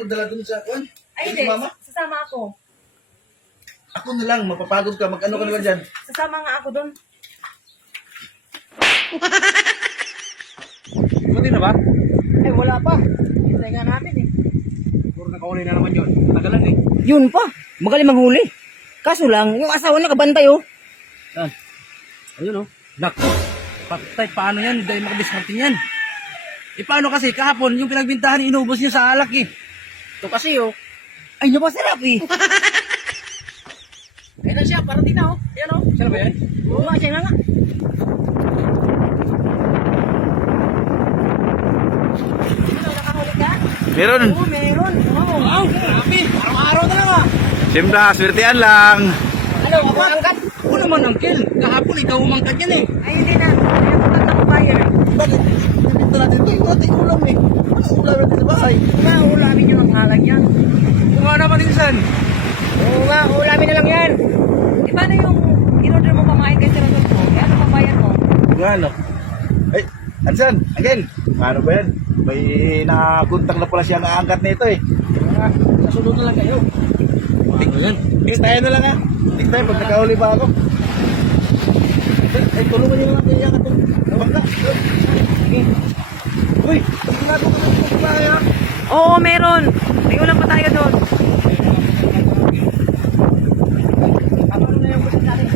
lang magdala dun sa kuan. Ay, Si hindi. mama. Sasama ako. Ako na lang, mapapagod ka. Mag-ano ka naman dyan. Sasama nga ako doon. Buti na ba? Ay, wala pa. Hintay nga natin eh. Puro nakahuli na naman yun. Tagalan eh. Yun pa. Magaling manghuli. Kaso lang, yung asawa nakabantay oh. Yan. Ayun oh. Naku. Patay, paano yan? Dahil makadiskarte yan. Eh paano kasi kahapon yung pinagbintahan inubos niya sa alak eh. Ito kasi oh. Ay, napasarap eh. Kaya na siya, parang tina oh. Yan oh. Saan ba yan? Oo nga, siya nga. Ano, nakahuli ka? Meron. Oo, meron. Oo. Wow, grabe. Araw-araw na lang ah. Siyempre, swertean lang. Ano, ako angkat? Oo naman, Uncle. Kahapon ikaw umangkat yan eh. Ay, hindi na. Kaya punta ako buyer. Bakit? Ibinta natin ito. Yung ating ulam eh. Ano ulam natin sa bahay? Nga, ulamin nyo ang halag yan. Kung nga naman insan. Oo nga, ulamin na lang yan. Di ba na yung in-order mo pamain kay Sir Rodolfo? Eh, ano pang bayad mo? Nga ano? Ay, Ansan, again. Ano ba yan? May nakakontak na pala siya ang angkat nito eh. Nasunod na lang kayo. Ano yan? Next tayo na lang ha. Next time, pag nakahuli pa ako. Ay, tulungan niyo lang kaya itong bangka. Uy, sigurado ka na itong bahay ha. Oo, meron. May ulam pa tayo doon. Ano na yung gusto natin?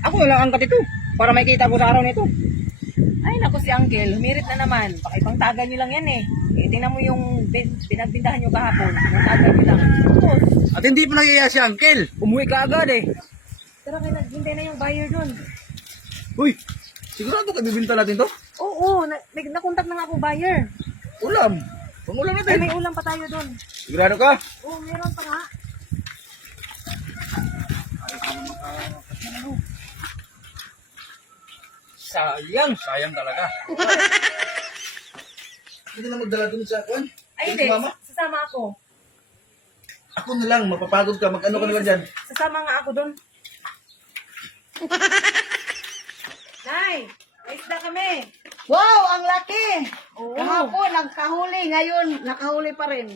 Ako na lang angkat ito para makita ko sa araw nito. Ay, naku si Uncle, humirit na naman. Baka ibang tagal nyo lang yan eh. Tingnan mo yung pinagbintahan nyo kahapon. Ibang tagal nyo lang. Tapos, At hindi pa nagyaya si Uncle. umuwi ka agad eh. Pero kaya naghintay na yung buyer doon. Uy, sigurado ka bibinta natin to? Oo, nakontak na nga ako buyer. Ulam. Pangulam Ay, natin. may ulam pa tayo doon. Sigurado ka? Oo, meron pa nga. Sayang talaga. Hindi na magdala dun sa kuan. Ay, Si hindi. mama. Sasama ako. Ako na lang, mapapagod ka. Mag-ano ka naman dyan. Sasama nga ako doon. Nay, may isda kami. Wow, ang laki! Oo. Kahapon, nagkahuli. Ngayon, nakahuli pa rin.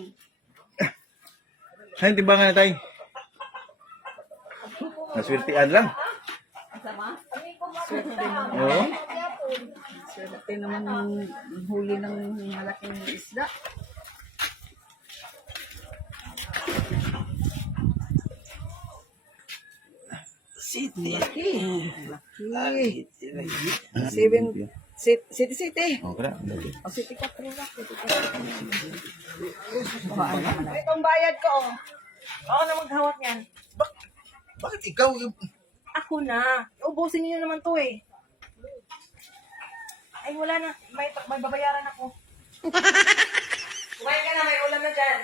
Saan timbangan na tayo? Naswertian lang. Oo. Swerte naman ang huli ng malaking isda. Laki. City. Oh, kaya. O, City 4 na. Itong bayad ko, oh. Ako na maghawak yan. Bakit ikaw? Ako na. Ubusin niyo naman to eh. Ay, wala na. May babayaran ako. Kumain ka na, may ulam na dyan.